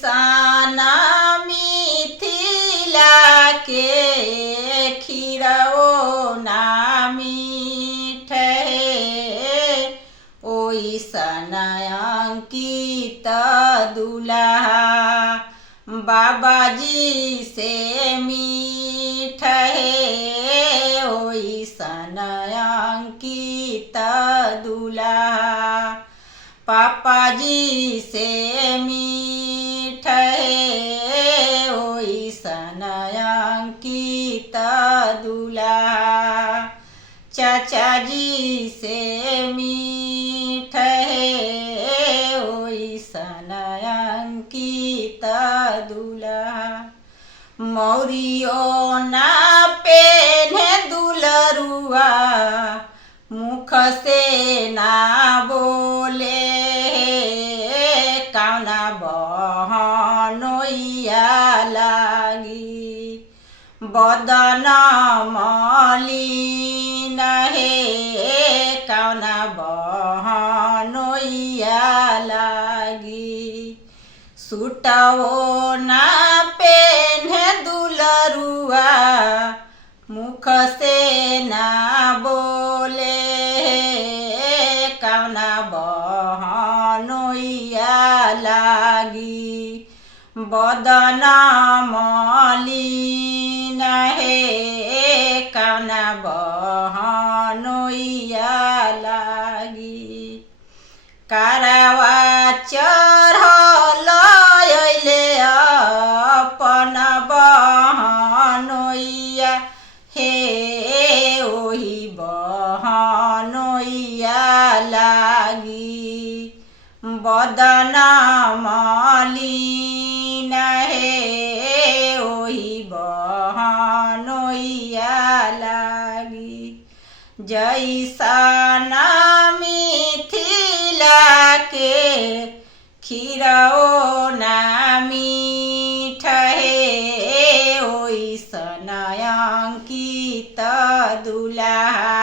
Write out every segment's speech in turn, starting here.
साना मिथिला के खीरओ ना मीठ ओइसन अंकित दुल्हा बाबाजी से मीठ ओइसन अंकित दुल्हा पापाजी से मीठ ओइसन अंकित दुल्हा चाचाजी से मीठ ओइसन अंकित दुल्हा मौरियो ना पेन्हे दुलरुआ मुख से ना बोले कौना बहनोइया लागी बदन मलिन कौना बहनोइया लागी सुटवो ना पेन्हे दुलरुआ मुख से ना बोले कौना बहनोइया लागी बदन मलिन कौना बहनोइया लागी कारवा चढ़ल अइले अपन बहनोइया ओही बहनोइया लागी बदन मलिन ओही बहनोइया लागी जैसन मिथिला के खीरओ ना मीठ ओइसन अंकित दुल्हा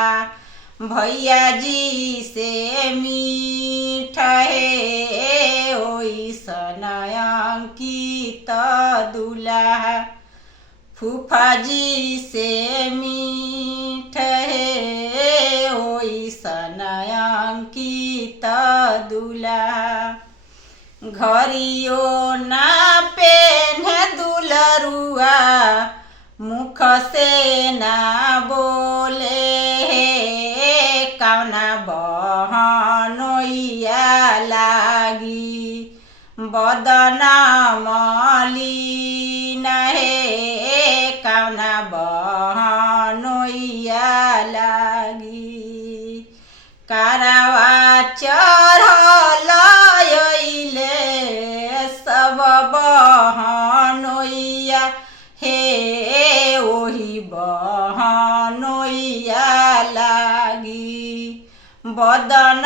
भैया जी से मीठ ओइसन अंकित दुल्हा फूफा जी से मीठ ओइसन अंकित दुल्हा घरियो ना पेन्हे दुलरुआ मुख से ना बोले कौना बहनोइया लागी बदन मलिन कौना बहनोइया लागी कारवा चढ़ल अइले सब बहनोइया ओही बहनोइया लागी बदन